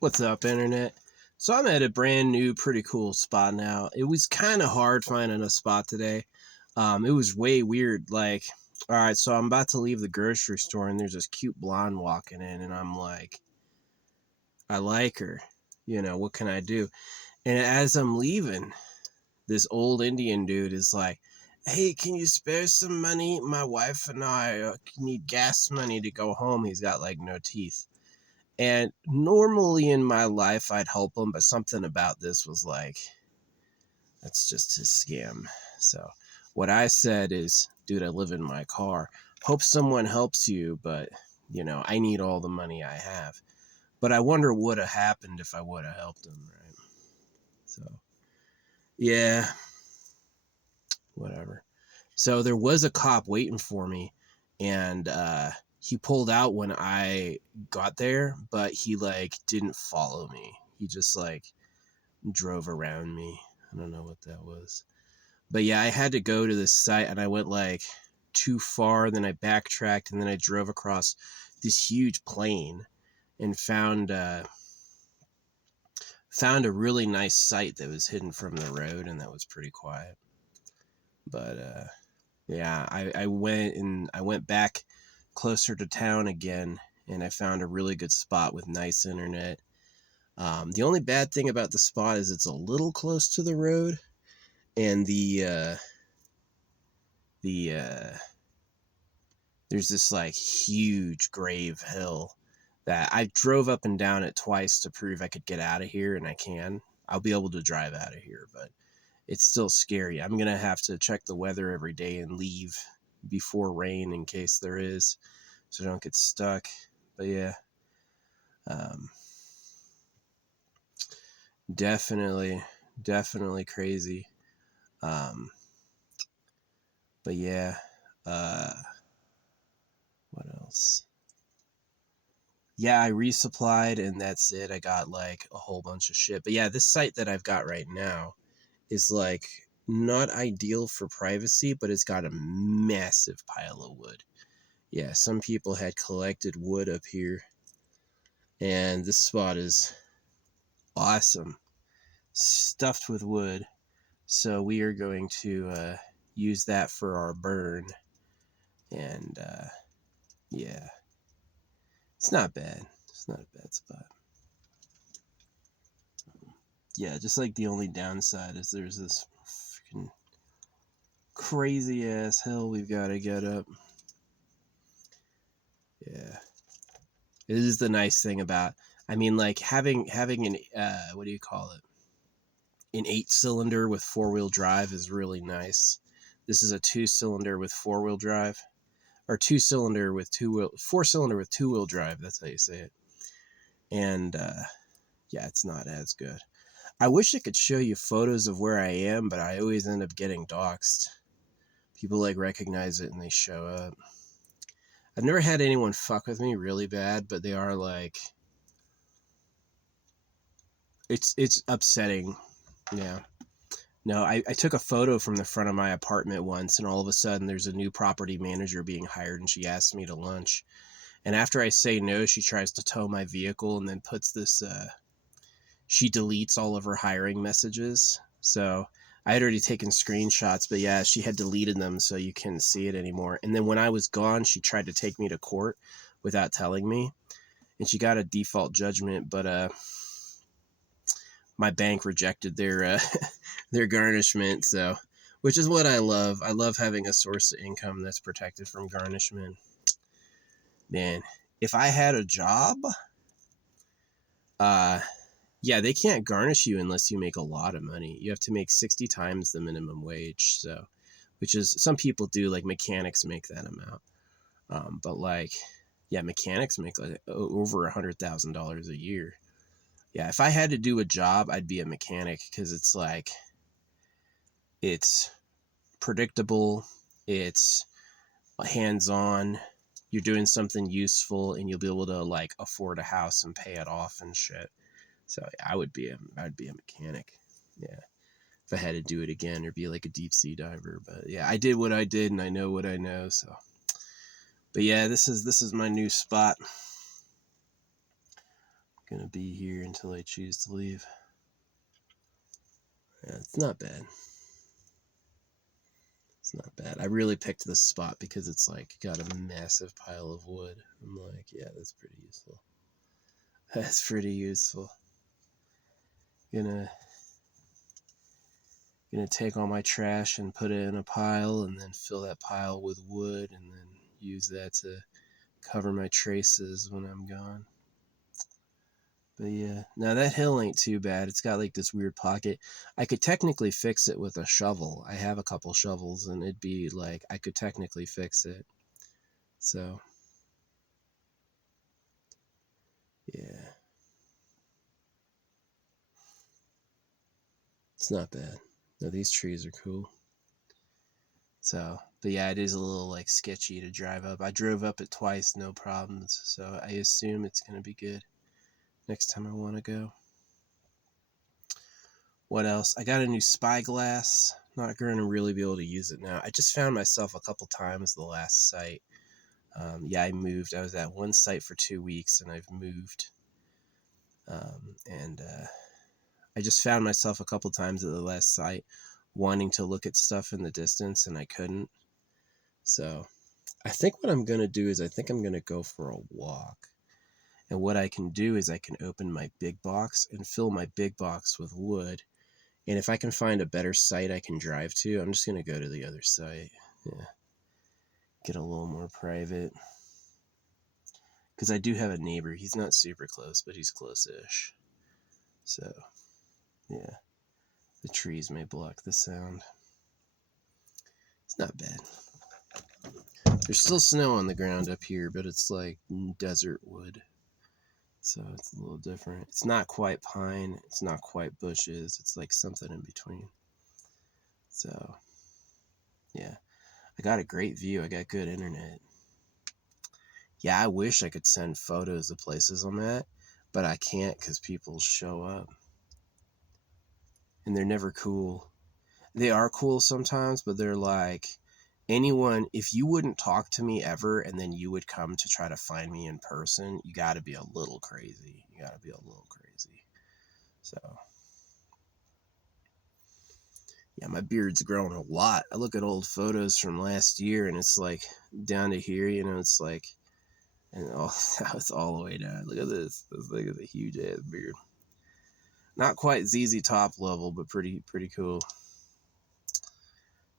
What's up, internet? So I'm at a brand new, pretty cool spot now. It was kind of hard finding a spot today. It was way weird. Like, all right, so I'm about to leave the grocery store, and there's this cute blonde walking in, and I'm like, I like her. What can I do? And as I'm leaving, this old Indian dude is like, hey, can you spare some money? My wife and I need gas money to go home. He's got like no teeth. And normally in my life, I'd help him, but something about this was like, that's just his scam. So what I said is, dude, I live in my car. Hope someone helps you, but, I need all the money I have. But I wonder what would have happened if I would have helped him, right? So, yeah, whatever. So there was a cop waiting for me, and he pulled out when I got there, but he like didn't follow me. He just like drove around me. I don't know what that was. But yeah, I had to go to this site, and I went like too far, then I backtracked, and then I drove across this huge plain and found a really nice site that was hidden from the road, and that was pretty quiet. But yeah, I went back closer to town again, and I found a really good spot with nice internet. The only bad thing about the spot is it's a little close to the road, and there's this like huge grave hill that I drove up and down it twice to prove I could get out of here, and I can. I'll be able to drive out of here, but it's still scary. I'm gonna have to check the weather every day and leave before rain in case there is, so I don't get stuck. But yeah, um, definitely crazy. Um, but yeah, uh, what else? Yeah, I resupplied, and that's it. I got like a whole bunch of shit. But yeah, this site that I've got right now is like not ideal for privacy, but it's got a massive pile of wood. Yeah, some people had collected wood up here, and this spot is awesome, stuffed with wood. So we are going to use that for our burn, and yeah, it's not bad. It's not a bad spot. Yeah, just like the only downside is there's this freaking crazy ass hill we've got to get up. Yeah, it is the nice thing about. I mean, like having an what do you call it? An 8-cylinder with 4-wheel drive is really nice. This is a 2-cylinder with 4-wheel drive, or 2-cylinder with 4-cylinder with 2-wheel drive. That's how you say it. And yeah, it's not as good. I wish I could show you photos of where I am, but I always end up getting doxxed. People like recognize it and they show up. I've never had anyone fuck with me really bad, but they are like, it's upsetting. Yeah. No, I took a photo from the front of my apartment once, and all of a sudden there's a new property manager being hired, and she asks me to lunch. And after I say no, she tries to tow my vehicle and then puts this, she deletes all of her hiring messages. So I had already taken screenshots, but yeah, she had deleted them so you couldn't see it anymore. And then when I was gone, she tried to take me to court without telling me. And she got a default judgment, but my bank rejected their their garnishment. So, which is what I love. I love having a source of income that's protected from garnishment. Man, if I had a job, uh, yeah, they can't garnish you unless you make a lot of money. You have to make 60 times the minimum wage. So, which is some people do, like mechanics make that amount. But like, yeah, mechanics make like over $100,000 a year. Yeah, if I had to do a job, I'd be a mechanic because it's like, it's predictable, it's hands-on, you're doing something useful, and you'll be able to like afford a house and pay it off and shit. So I'd be a mechanic. Yeah. If I had to do it again, or be like a deep sea diver. But yeah, I did what I did, and I know what I know. So, but yeah, this is my new spot. Gonna be here until I choose to leave. Yeah, it's not bad. It's not bad. I really picked this spot because it's like got a massive pile of wood. I'm like, yeah, that's pretty useful. That's pretty useful. Gonna take all my trash and put it in a pile and then fill that pile with wood and then use that to cover my traces when I'm gone. But yeah, now that hill ain't too bad. It's got like this weird pocket. I could technically fix it with a shovel. I have a couple shovels and it'd be like, I could technically fix it. So, yeah. It's not bad. No, these trees are cool. So, but yeah, it is a little like sketchy to drive up. I drove up it twice, no problems. So I assume it's going to be good next time I want to go. What else? I got a new spyglass. Not going to really be able to use it now. I just found myself a couple times the last site. I moved. I was at one site for 2 weeks and I've moved. And I just found myself a couple times at the last site wanting to look at stuff in the distance and I couldn't. So I think what I'm going to do is I think I'm going to go for a walk. And what I can do is I can open my big box and fill my big box with wood. And if I can find a better site I can drive to, I'm just going to go to the other site. Yeah. Get a little more private. Because I do have a neighbor. He's not super close, but he's close-ish. So, yeah. The trees may block the sound. It's not bad. There's still snow on the ground up here, but it's like desert wood. So it's a little different. It's not quite pine. It's not quite bushes. It's like something in between. So, yeah. I got a great view. I got good internet. Yeah, I wish I could send photos of places I'm at, but I can't because people show up. And they're never cool. They are cool sometimes, but they're like, anyone, if you wouldn't talk to me ever and then you would come to try to find me in person, you got to be a little crazy. You got to be a little crazy. So, yeah, my beard's grown a lot. I look at old photos from last year and it's like down to here, it's like, and it's all the way down. Look at this. This thing is a huge ass beard. Not quite ZZ Top level, but pretty cool.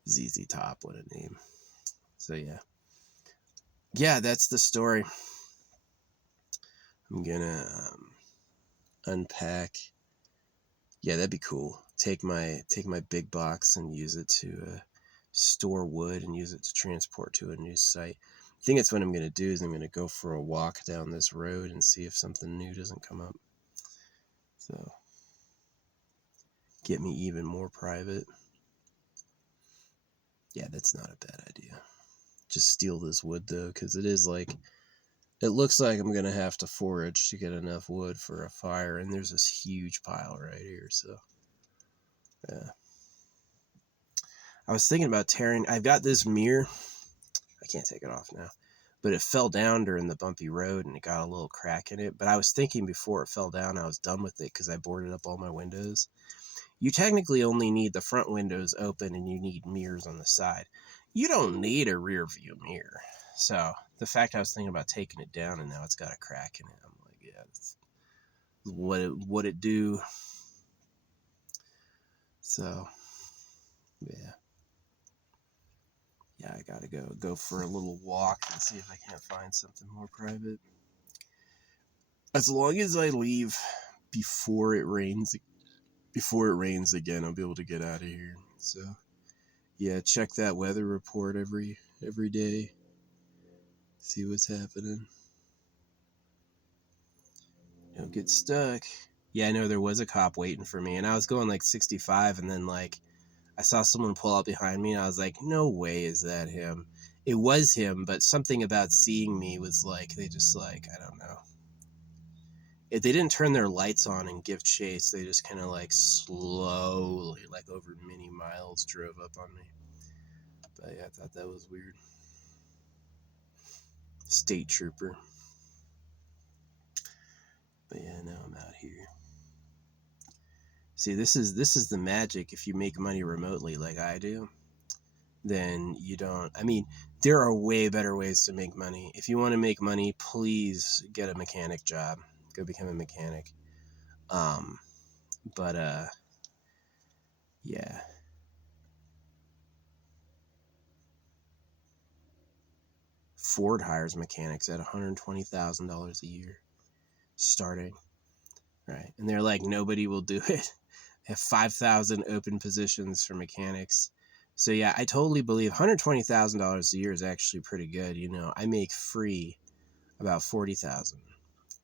ZZ Top, what a name. So yeah. Yeah, that's the story. I'm gonna unpack. Yeah, that'd be cool. Take my big box and use it to store wood and use it to transport to a new site. I think that's what I'm gonna do. Is I'm gonna go for a walk down this road and see if something new doesn't come up. So get me even more private. Yeah, that's not a bad idea. Just steal this wood though, because it is like, it looks like I'm gonna have to forage to get enough wood for a fire, and there's this huge pile right here. So yeah. I was thinking about tearing. I've got this mirror. I can't take it off now, but it fell down during the bumpy road and it got a little crack in it. But I was thinking before it fell down, I was done with it because I boarded up all my windows. You technically only need the front windows open and you need mirrors on the side. You don't need a rear view mirror. So the fact I was thinking about taking it down and now it's got a crack in it, I'm like, yeah, that's what it do. So yeah. Yeah, I gotta go for a little walk and see if I can't find something more private. As long as I leave before it rains again, I'll be able to get out of here. So yeah, check that weather report every day. See what's happening. Don't get stuck. Yeah, I know there was a cop waiting for me, and I was going like 65, and then like I saw someone pull out behind me, and I was like, no way is that him. It was him, but something about seeing me was like, they just like, I don't know. They didn't turn their lights on and give chase. They just kind of like slowly, like over many miles, drove up on me. But yeah, I thought that was weird. State trooper. But yeah, now I'm out here. See, this is the magic. If you make money remotely like I do, then you don't. I mean, there are way better ways to make money. If you want to make money, please get a mechanic job. Go become a mechanic. Um, but yeah. Ford hires mechanics at $120,000 a year starting, right? And they're like, nobody will do it. They have 5,000 open positions for mechanics. So yeah, I totally believe $120,000 a year is actually pretty good. You know, I make free about 40,000.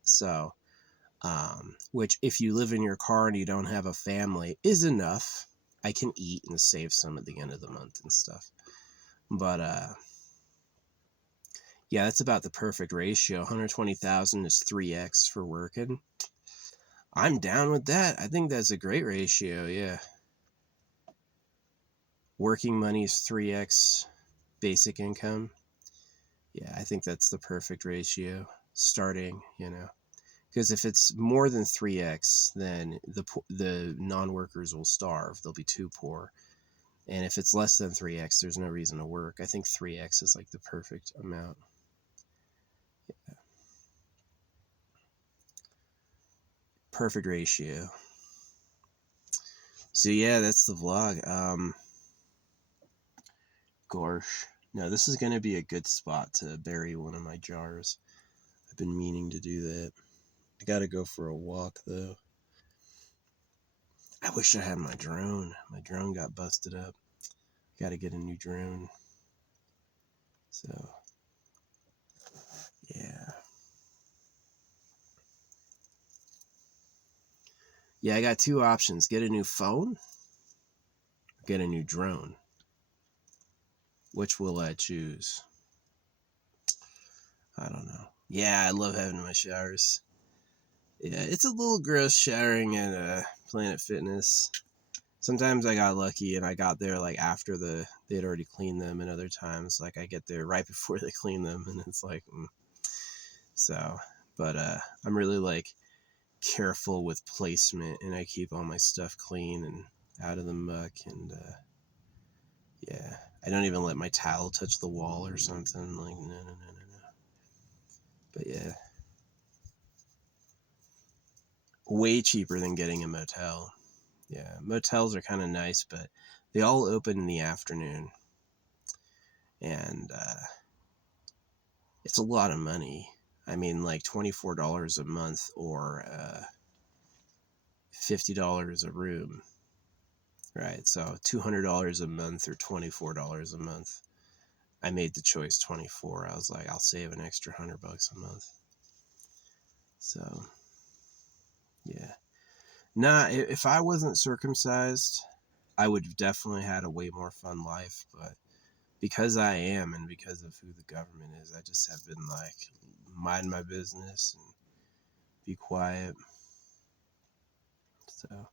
So, which if you live in your car and you don't have a family is enough. I can eat and save some at the end of the month and stuff. But yeah, that's about the perfect ratio. 120,000 is 3x for working. I'm down with that. I think that's a great ratio. Yeah. Working money is 3x basic income. Yeah, I think that's the perfect ratio starting, you know. Because if it's more than 3x, then the non-workers will starve. They'll be too poor. And if it's less than 3x, there's no reason to work. I think 3x is like the perfect amount. Yeah. Perfect ratio. So yeah, that's the vlog. Gosh. No, this is going to be a good spot to bury one of my jars. I've been meaning to do that. I got to go for a walk though. I wish I had my drone. My drone got busted up. Got to get a new drone. So, yeah. Yeah, I got two options. Get a new phone, or get a new drone. Which will I choose? I don't know. Yeah, I love having my showers. Yeah, it's a little gross showering at Planet Fitness. Sometimes I got lucky and I got there like after they had already cleaned them, and other times like I get there right before they clean them, and it's like so. But I'm really like careful with placement, and I keep all my stuff clean and out of the muck, and yeah, I don't even let my towel touch the wall or something. Like no. But yeah, way cheaper than getting a motel. Yeah, motels are kind of nice, but they all open in the afternoon, and it's a lot of money. I mean, like $24 a month or $50 a room, right? So $200 a month or $24 a month. I made the choice 24. I was like, I'll save an extra $100 a month. So, yeah. Nah, if I wasn't circumcised, I would have definitely had a way more fun life. But because I am, and because of who the government is, I just have been like, mind my business and be quiet. So,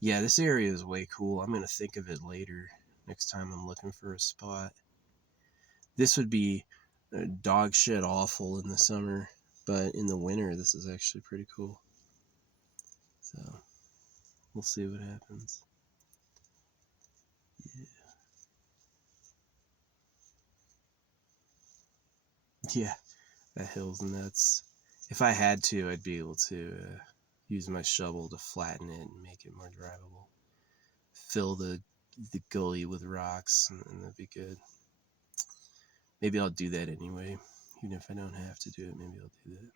yeah, this area is way cool. I'm going to think of it later next time I'm looking for a spot. This would be dog shit awful in the summer, but in the winter, this is actually pretty cool. So, we'll see what happens. Yeah. Yeah, that hill's nuts. If I had to, I'd be able to use my shovel to flatten it and make it more drivable. Fill the gully with rocks, and that'd be good. Maybe I'll do that anyway. Even if I don't have to do it, maybe I'll do that.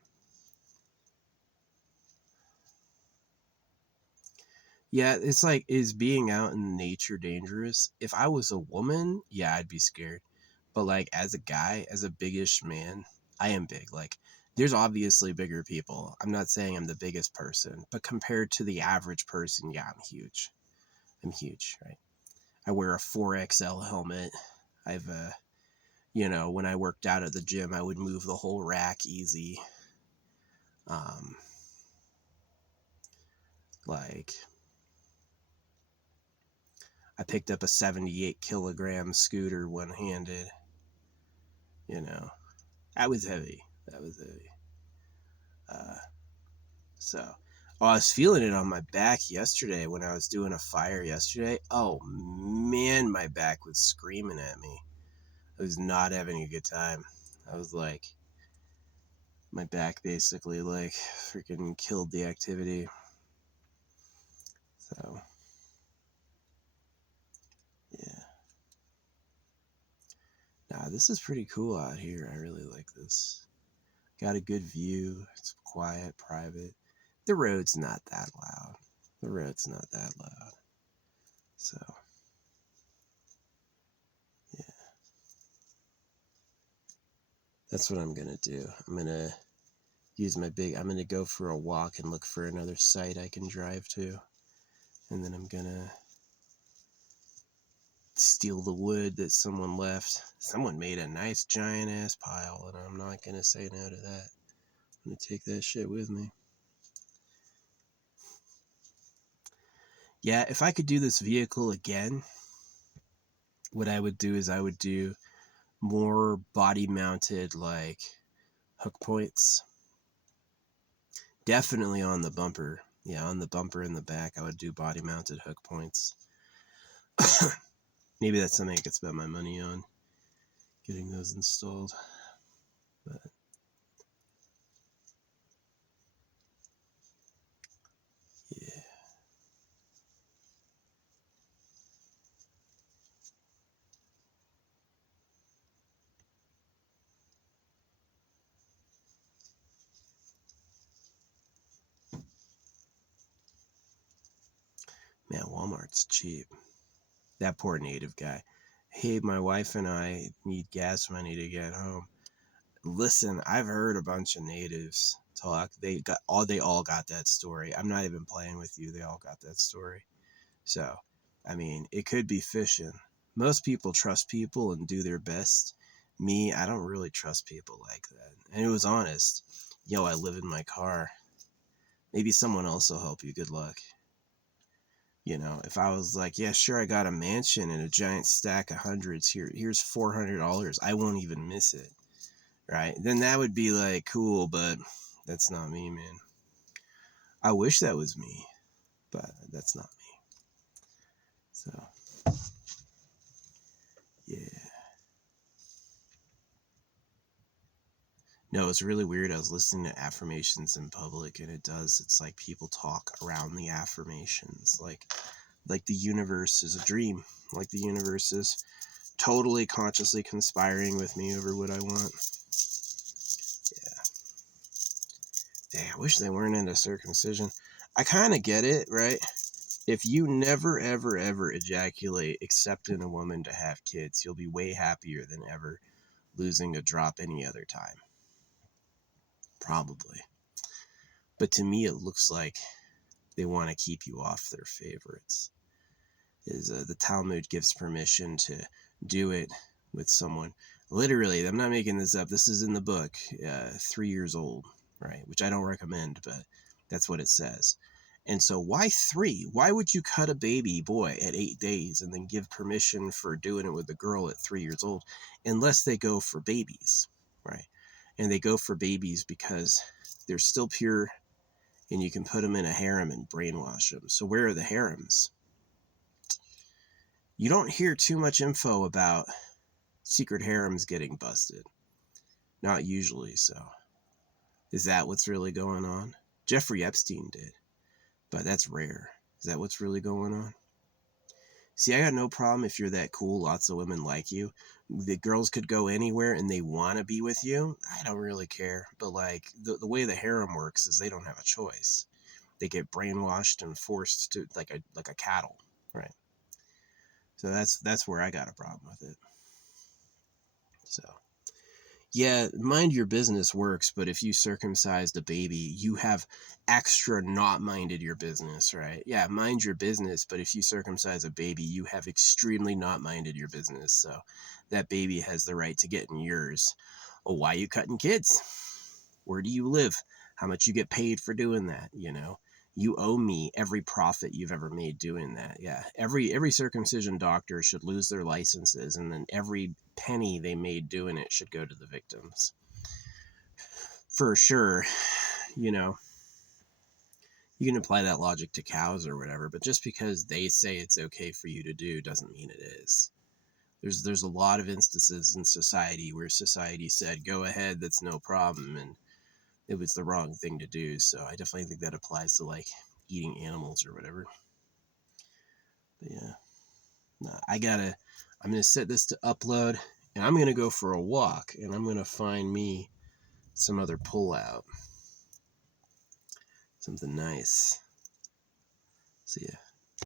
Yeah, it's like, is being out in nature dangerous? If I was a woman, yeah, I'd be scared. But like as a guy, as a biggish man, I am big. Like there's obviously bigger people. I'm not saying I'm the biggest person, but compared to the average person, yeah, I'm huge. I'm huge, right? I wear a 4XL helmet. I've you know, when I worked out at the gym, I would move the whole rack easy. Um like I picked up a 78 kilogram scooter one handed, you know. That was heavy. That was heavy. Uh So, oh, I was feeling it on my back yesterday when I was doing a fire yesterday. Oh man, my back was screaming at me. I was not having a good time. I was like, my back basically like freaking killed the activity. So, yeah. Nah, this is pretty cool out here. I really like this. Got a good view. It's quiet, private. The road's not that loud. The road's not that loud. So, yeah. That's what I'm going to do. I'm going to I'm going to go for a walk and look for another site I can drive to. And then I'm going to steal the wood that someone left. Someone made a nice giant ass pile, and I'm not going to say no to that. I'm going to take that shit with me. Yeah, if I could do this vehicle again, what I would do is I would do more body mounted like hook points. Definitely on the bumper. Yeah, on the bumper in the back, I would do body mounted hook points. Maybe that's something I could spend my money on, getting those installed. But yeah. Man, Walmart's cheap. That poor native guy. Hey, my wife and I need gas money to get home. Listen, I've heard a bunch of natives talk. They all got that story. I'm not even playing with you. They all got that story. So, I mean, it could be fishing. Most people trust people and do their best. Me, I don't really trust people like that. And it was honest. Yo, I live in my car. Maybe someone else will help you. Good luck. You know, if I was like, yeah, sure, I got a mansion and a giant stack of hundreds here. Here's $400. I won't even miss it. Right? Then that would be like cool, but that's not me, man. I wish that was me, but that's not me. So, yeah. No, it's really weird. I was listening to affirmations in public, and it's like people talk around the affirmations. Like the universe is a dream. Like the universe is totally consciously conspiring with me over what I want. Yeah. Dang, I wish they weren't into circumcision. I kind of get it, right? If you never, ever, ever ejaculate except in a woman to have kids, you'll be way happier than ever losing a drop any other time. Probably. But to me, it looks like they want to keep you off their favorites. The Talmud gives permission to do it with someone. Literally, I'm not making this up. This is in the book, 3 years old, right? Which I don't recommend, but that's what it says. And so why 3? Why would you cut a baby boy at 8 days and then give permission for doing it with a girl at 3 years old? Unless they go for babies, right? And they go for babies because they're still pure and you can put them in a harem and brainwash them. So where are the harems? You don't hear too much info about secret harems getting busted. Not usually, so. Is that what's really going on? Jeffrey Epstein did, but that's rare. Is that what's really going on? See, I got no problem if you're that cool, lots of women like you. The girls could go anywhere and they want to be with you. I don't really care. But like the way the harem works is they don't have a choice. They get brainwashed and forced to like a cattle, right? So that's where I got a problem with it. So yeah, mind your business works, but if you circumcised a baby, you have extra not minded your business, right? Yeah, mind your business, but if you circumcise a baby, you have extremely not minded your business. So that baby has the right to get in yours. Well, why are you cutting kids? Where do you live? How much you get paid for doing that, you know? You owe me every profit you've ever made doing that. Yeah. Every circumcision doctor should lose their licenses, and then every penny they made doing it should go to the victims. For sure, you know. You can apply that logic to cows or whatever, but just because they say it's okay for you to do doesn't mean it is. There's a lot of instances in society where society said, go ahead, that's no problem, and it was the wrong thing to do. So I definitely think that applies to like eating animals or whatever. But yeah, nah, I'm gonna set this to upload, and I'm gonna go for a walk, and I'm gonna find me some other pullout, something nice. See ya.